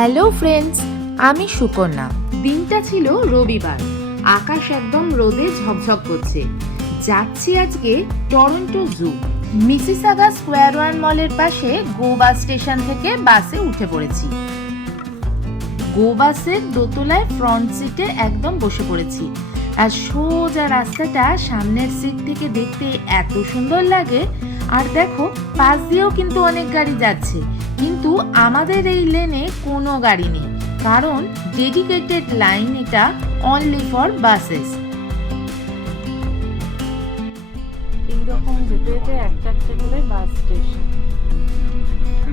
Hello friends, আমি সুকন্যা। দিনটা ছিল রবিবার, আকাশ একদম রোদে ঝকঝক করছে। যাচ্ছি আজকে টরন্টো জু। মিসিসাগা স্কোয়ার ওয়ান মলের পাশে গো বাস স্টেশন থেকে বাসে উঠে পড়েছি। গো বাসের দোতলায় ফ্রন্ট সিটে একদম বসে পড়েছি। আর সোজা রাস্তাটা সামনের সিট থেকে দেখতে এত সুন্দর লাগে। আর দেখো, পাশ দিয়েও কিন্তু অনেক গাড়ি যাচ্ছে, কিন্তু আমাদের এই লেনে কোনো গাড়ি নেই, কারণ ডেডিকেটেড লাইন এটা, অনলি ফর বাসেস। এইরকম যেতে যেতে একটা একটা করে বাস স্টেশন।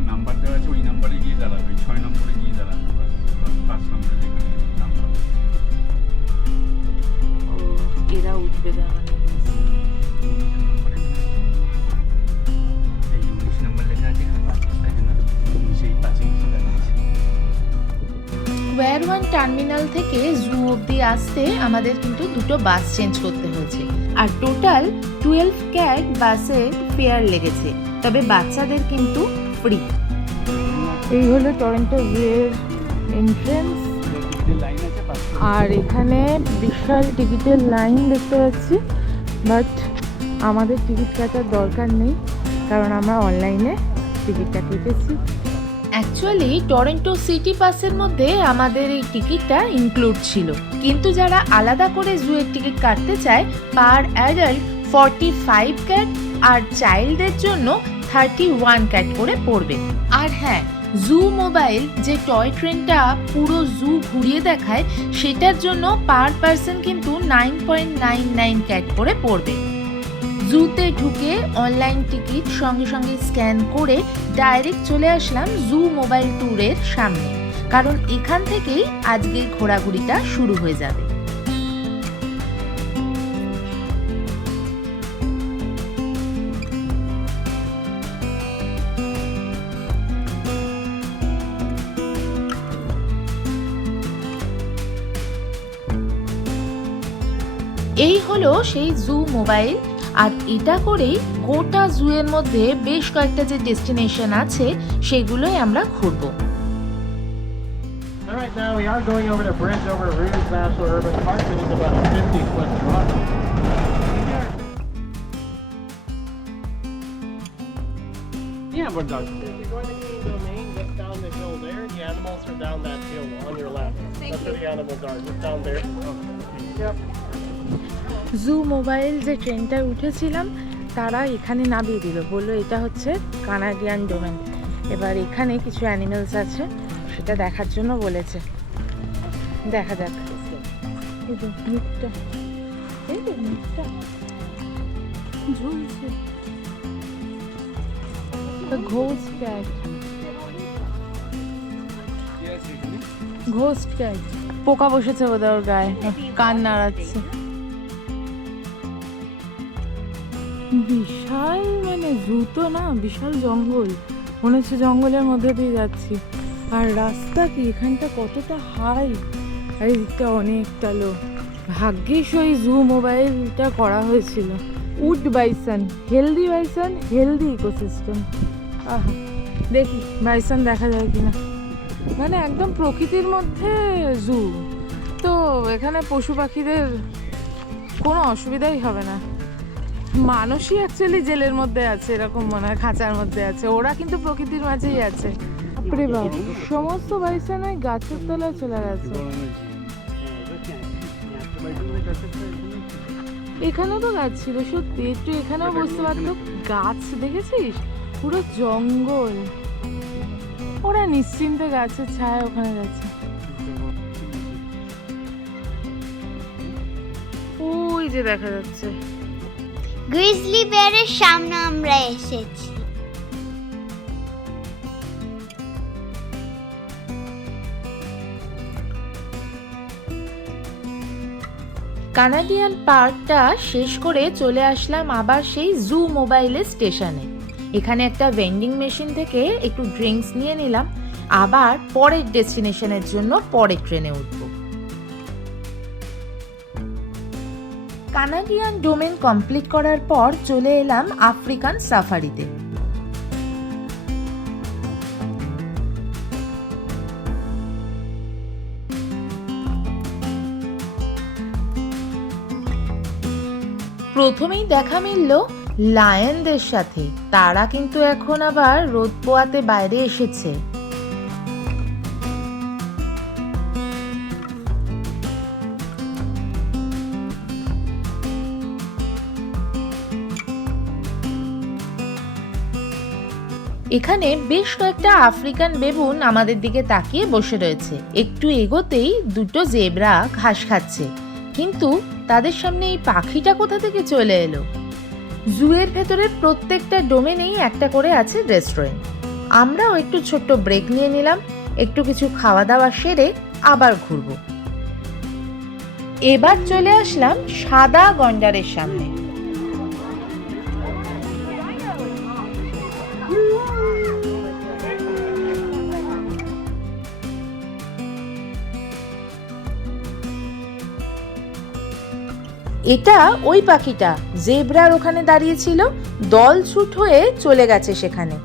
নাম্বার দেওয়া আছে, ওই নাম্বারে গিয়ে দাঁড়াবে, 6 নম্বরে গিয়ে দাঁড়াবে, 5 নম্বরে যেখানে নাম্বার। ও, এরা উঠবে দাঁড়ানো। স্কোয়ার ওয়ান টার্মিনাল থেকে জু অব্দি আসতে আমাদের কিন্তু দুটো বাস চেঞ্জ করতে হয়েছে, আর টোটাল 12 ক্যাট বাসের ফেয়ার লেগেছে, তবে বাচ্চাদের কিন্তু ফ্রি। এই হলো টরন্টো জু এর এন্ট্রেন্স, আর এখানে বিশাল টিকিটের লাইন দেখতে পাচ্ছি, বাট আমাদের টিকিট কাটার দরকার নেই, কারণ আমরা অনলাইনে টিকিটটা কেটেছি। অ্যাকচুয়ালি টরন্টো সিটি পাসের মধ্যে আমাদের এই টিকিটটা ইনক্লুড ছিল, কিন্তু যারা আলাদা করে জুয়ের টিকিট কাটতে চায়, পার অ্যাডাল্ট 45 ক্যাট আর চাইল্ডদের জন্য 31 ক্যাট করে পড়বে। আর হ্যাঁ, জু মোবাইল যে টয় ট্রেনটা পুরো জু ঘুরিয়ে দেখায়, সেটার জন্য পার পার্সন কিন্তু 9.99 ক্যাট করে পড়বে। জুতে ঢুকে অনলাইন টিকিট সঙ্গে সঙ্গে স্ক্যান করে ডাইরেক্ট চলে আসলাম জু মোবাইল ট্যুরের সামনে, কারণ এখান থেকেই আজকে ঘোরাঘুরিটা শুরু হয়ে যাবে। এই হলো সেই জু মোবাইল, আর এটা করেই গোটা জু এর মধ্যে বেশ কয়েকটা যে ডেস্টিনেশন আছে সেগুলোই আমরা ঘুরবো। All right, now we are going over the bridge over Rouge National Urban Park, which is about a 50-foot drop. Yeah, we're done. If you're going to Queen Domain, just down the hill there, the animals are down that hill on your left. That's where the animals are, just down there. Yep. Zoo mobile যে ট্রেনটায় উঠেছিলাম, তারা এখানে নামিয়ে দিল, বললো এটা হচ্ছে কানাডিয়ান ডোমেন। এবার এখানে কিছু অ্যানিমেলস আছে, সেটা দেখার জন্য বলেছে। দেখা যাক। এই যে মুখটা, এই যে মুখটা ঝুলছে। Ghost cat, ghost cat. পোকা বসেছে বোধহয় ওর গায়ে, কান নাড়াচ্ছে। বিশাল, মানে জু তো না, বিশাল জঙ্গল, মনে হচ্ছে জঙ্গলের মধ্যে দিয়ে যাচ্ছি। আর রাস্তা কি এখানটা কতটা হাই, আর এদিকটা অনেকটা লো। ভাগ্যিস ওই জু মোবাইলটা করা হয়েছিল। Wood bison, healthy bison, healthy ecosystem. আহা, দেখি বাইসন দেখা যায় কিনা। মানে একদম প্রকৃতির মধ্যে জু, তো এখানে পশু পাখিদের কোনো অসুবিধাই হবে না। মানুষই অ্যাকচুয়ালি জেলের মধ্যে আছে, এরকম মনে হয়, খাঁচার মধ্যে আছে, ওরা কিন্তু প্রকৃতির মাঝেই আছে। বাপরে বাপ, সমস্ত বাইসন ওই গাছের তলায় চলে গেছে। এখানেও তো গাছ ছিল, সত্যি একটু এখানেও বুঝতে পারতো। গাছ দেখেছিস, পুরো জঙ্গল। ওরা নিশ্চিন্তে গাছের ছায়া ওখানে গেছে। ওই যে দেখা যাচ্ছে গ্রিজলি বেয়ারের সামনে আমরা এসেছি। কানাডিয়ান পার্কটা শেষ করে চলে আসলাম আবার সেই জু মোবাইলের স্টেশনে। এখানে একটা ভেন্ডিং মেশিন থেকে একটু ড্রিঙ্কস নিয়ে নিলাম, আবার পরের ডেস্টিনেশনের জন্য পরের ট্রেনে উঠব। কানাডিয়ান ডোমেন কমপ্লিট করার পর চলে এলাম আফ্রিকান সাফারিতে। প্রথমেই দেখা মিলল লায়নদের সাথে। তারা কিন্তু এখন আবার রোদ পোয়াতে বাইরে এসেছে। এখানে বেশ কয়েকটা আফ্রিকান বেবুন আমাদের দিকে তাকিয়ে বসে রয়েছে। একটু এগোতেই দুটো জেব্রা ঘাস খাচ্ছে, কিন্তু তাদের সামনে এই পাখিটা কোথা থেকে চলে এলো? জুয়ের ভেতরের প্রত্যেকটা ডোমেনেই একটা করে আছে রেস্টুরেন্ট। আমরাও একটু ছোট্ট ব্রেক নিয়ে নিলাম, একটু কিছু খাওয়া দাওয়া সেরে আবার ঘুরবো। এবার চলে আসলাম সাদা গন্ডারের সামনে। এটা ওই পাখিটা জেব্রার ওখানে দাঁড়িয়েছিল, দল ছুট হয়ে চলে গেছে সেখানে।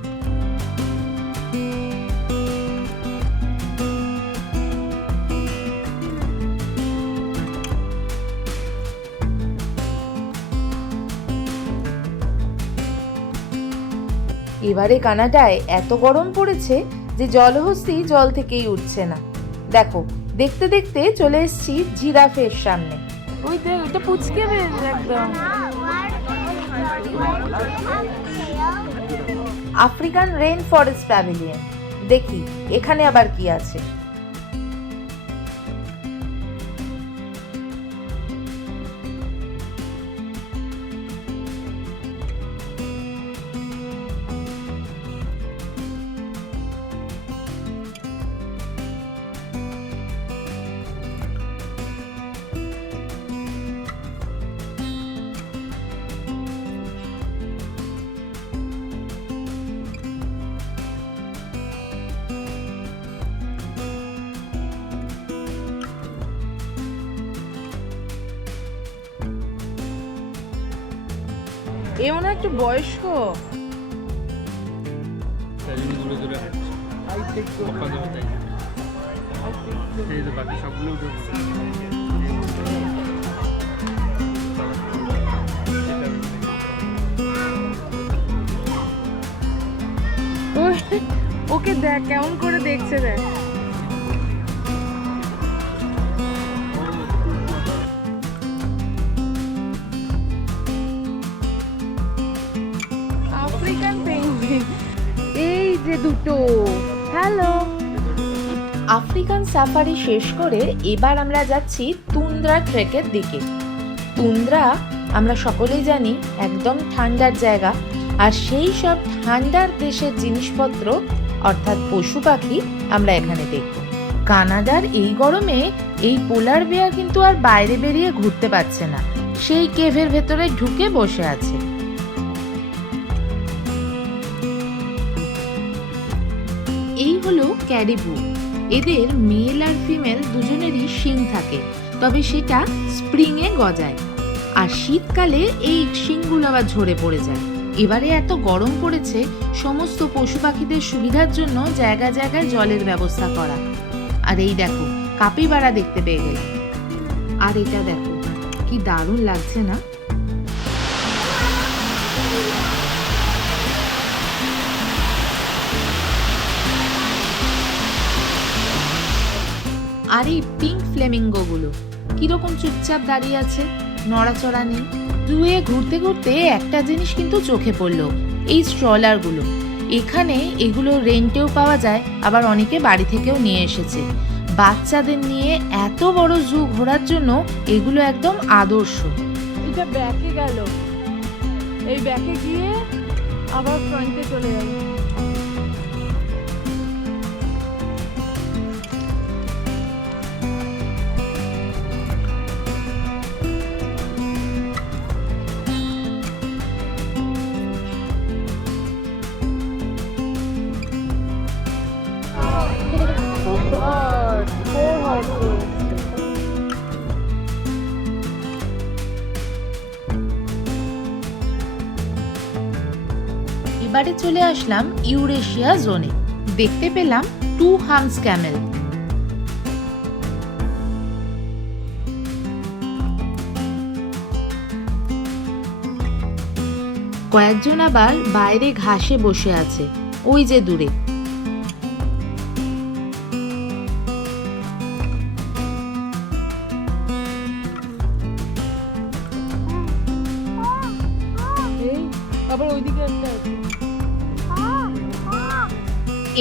এবারে কানাডায় এত গরম পড়েছে যে জলহস্তি জল থেকেই উঠছে না। দেখো, দেখতে দেখতে চলে এসেছি জিরাফের সামনে। ওই দেখ, ওটা পুচকে একদম। African rain forest pavilion. দেখি এখানে আবার কি আছে। এ মনে হয় একটু বয়স্ক। তাই জন্য দূরে দূরে হাঁটছে। বকা দেওয়া তাই। এই যে বাকি সবগুলো উঠে পড়ছে। ওকে দেখ কেমন করে দেখছে, দেখ। আফ্রিকান পেঙ্গুইন, এই যে দুটো। হ্যালো। আফ্রিকান সাফারি শেষ করে এবার আমরা যাচ্ছি তুন্দ্রা ট্রেকের দিকে। তুন্দ্রা আমরা সকলেই জানি একদম ঠান্ডার জায়গা, আর সেই সব ঠান্ডার দেশের জিনিসপত্র অর্থাৎ পশু পাখি আমরা এখানে দেখব। কানাডার এই গরমে এই পোলার বেয়ার কিন্তু আর বাইরে বেরিয়ে ঘুরতে পারছে না, সেই কেভের ভেতরে ঢুকে বসে আছে। এই হলো ক্যারিবু। এদের মেল আর ফিমেল দুজনেরই শিং থাকে, তবে সেটা স্প্রিংয়ে গজায়, আর শীতকালে এই শিংগুলো আবার ঝরে পড়ে যায়। এবারে এত গরম পড়েছে, সমস্ত পশু পাখিদের সুবিধার জন্য জায়গায় জায়গায় জলের ব্যবস্থা করা। আর এই দেখো, কাপিবারা দেখতে পেয়ে গেলাম। আর এটা দেখো, কি দারুণ লাগছে না? আর এই পিঙ্ক ফ্লেমিঙ্গো গুলো কিরকম চুপচাপ দাঁড়িয়ে আছে, নড়াচড়া নেই। জুয়ে ঘুরতে ঘুরতে একটা জিনিস কিন্তু চোখে পড়লো, এই স্ট্রলার গুলো। এখানে এগুলো রেন্টেও পাওয়া যায়, আবার অনেকে বাড়ি থেকেও নিয়ে এসেছে। বাচ্চাদের নিয়ে এত বড় জু ঘোরার জন্য এগুলো একদম আদর্শ। এটা ব্যাকে গেল, এই ব্যাকে গিয়ে আবার ফ্রন্টে চলে যাবে। এবারে চলে আসলাম ইউরেশিয়া জোনে। দেখতে পেলাম 2 হামস ক্যামেল। কয়েকজন আবার বাইরে ঘাসে বসে আছে, ওই যে দূরে।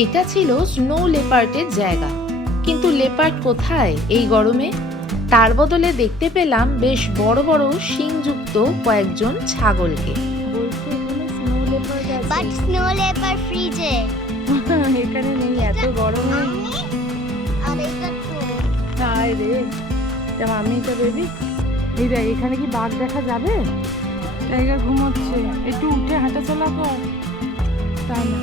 এটা ছিল স্নো লেপার্ডের জায়গা, কিন্তু লেপার্ড কোথায় এই গরমে? তার বদলে দেখতে পেলাম বেশ বড় বড় শিংযুক্ত কয়েকজন ছাগলকে। বাট স্নো লেপার ফ্রিজে এখানে নেই, এত গরমে। আর এটা তো হায় রে, আমি তো বেবি, এই দেখ এখানে কি বাঘ দেখা যাবে? টাইগার ঘুমোচ্ছে, একটু উঠে হাঁটাচলা কর। তা না,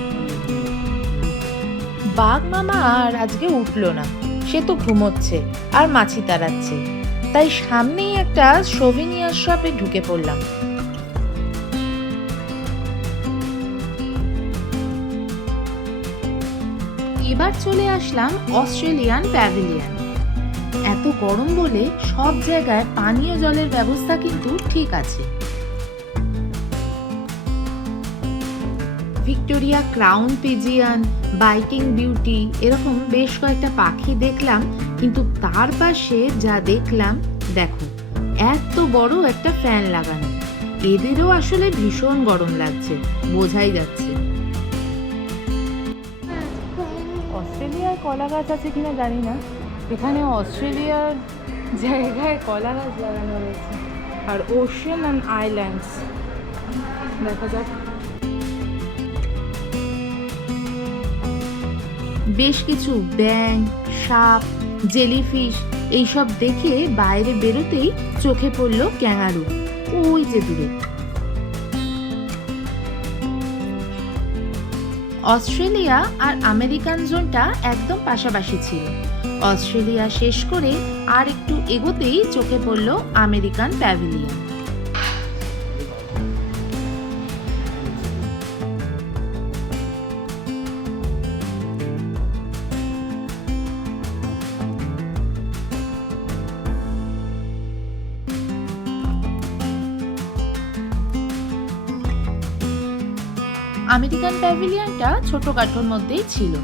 বাঘ মামা আর আজকে উঠলো না, সে তো ঘুমোচ্ছে আর মাছি তাড়াচ্ছে। তাই সামনেই একটা সোভিনিয়ার শপে ঢুকে পড়লাম। এবার চলে আসলাম অস্ট্রেলিয়ান প্যাভিলিয়ন। এত গরম বলে সব জায়গায় পানীয় জলের ব্যবস্থা কিন্তু ঠিক আছে। Victoria crown pigeon, biking beauty, এরকম বেশ কয়েকটা পাখি দেখলাম, কিন্তু তার পাশে যা দেখলাম, দেখো এত বড় একটা ফ্যান লাগানো। এদেরও আসলে ভীষণ গরম লাগছে, বোঝাই যাচ্ছে। অস্ট্রেলিয়ায় কলা গাছ আছে কিনা জানি না, এখানে অস্ট্রেলিয়ার জায়গায় কলা গাছ লাগানো রয়েছে। আর ওশেন অ্যান্ড আইল্যান্ডস, দেখা যাক। বেশ কিছু ব্যাঙ, সাপ, জেলিফিশ এইসব দেখে বাইরে বেরোতেই চোখে পড়ল ক্যাঙ্গারু, ওই যে দূরে। অস্ট্রেলিয়া আর আমেরিকান জোনটা একদম পাশাপাশি ছিল। অস্ট্রেলিয়া শেষ করে আর একটু এগোতেই চোখে পড়ল আমেরিকান প্যাভিলিয়ন। আমেরিকান প্যাভিলিয়নটা ছোটখাটোর মধ্যেই ছিল।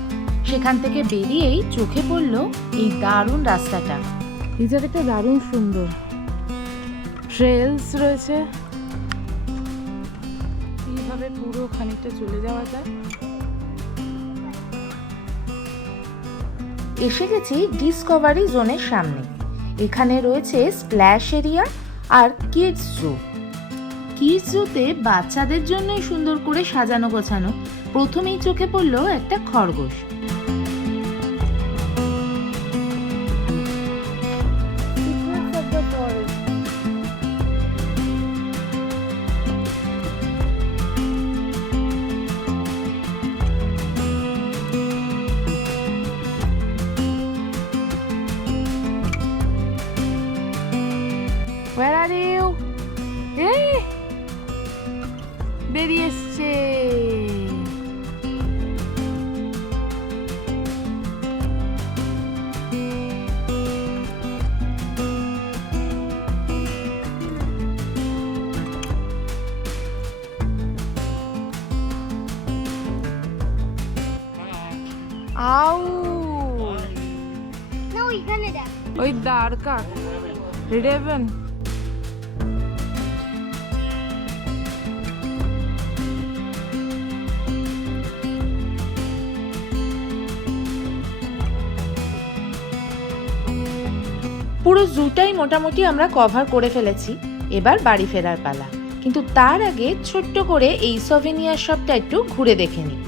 সেখান থেকে বেরিয়েই চোখে পড়ল এই দারুণ রাস্তাটা। এই জায়গাটা দারুণ সুন্দর, ট্রেলস রয়েছে, এইভাবে পুরো খানিকটা চলে যাওয়া যায়। এসে গেছি ডিসকভারি জোনের সামনে। এখানে রয়েছে স্প্ল্যাশ এরিয়া আর কিডস জু। কিডস জুতে বাচ্চাদের জন্যই সুন্দর করে সাজানো গোছানো। প্রথমেই চোখে পড়লো একটা খরগোশ। Where are you? Hey! বেরিয়ে এসছে। আউ, না ওইখানে দেখ, ওই দ্বারকা রেভেন। পুরো জুটাই মোটামুটি আমরা কভার করে ফেলেছি, এবার বাড়ি ফেরার পালা। কিন্তু তার আগে ছোট্ট করে এই সোভেনিয়ার শপটা একটু ঘুরে দেখে নিই।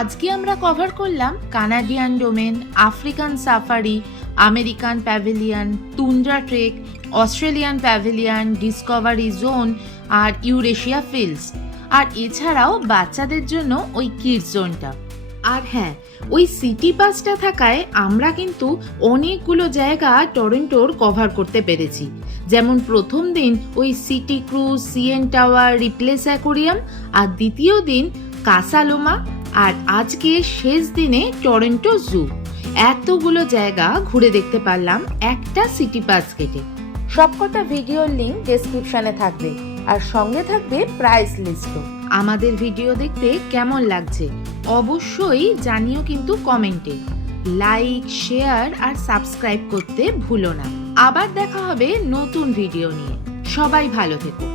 আজকে আমরা কভার করলাম Canadian domain, African safari, American pavilion, tundra trek, Australian pavilion, discovery zone আর ইউরেশিয়া ফিল্ডস। আর এছাড়াও বাচ্চাদের জন্য ওই কিডস জোনটা। আর হ্যাঁ, ওই সিটি পাসটা থাকায় আমরা কিন্তু অনেকগুলো জায়গা টরন্টোর কভার করতে পেরেছি। যেমন প্রথম দিন ওই city cruise, CN tower, Ripley's aquarium, আর দ্বিতীয় দিন কাসালোমা আর আজকে শেষ দিনে টরন্টো জু। এতগুলো জায়গা ঘুরে দেখতে পারলাম একটা সিটি পাস কেটে। সবকটা ভিডিওর লিংক ডেসক্রিপশনে থাকবে আর সঙ্গে থাকবে প্রাইস লিস্টও। আমাদের ভিডিও দেখতে কেমন লাগছে অবশ্যই জানিও কিন্তু কমেন্টে। লাইক, শেয়ার আর সাবস্ক্রাইব করতে ভুলো না। আবার দেখা হবে নতুন ভিডিও নিয়ে। সবাই ভালো থেকো।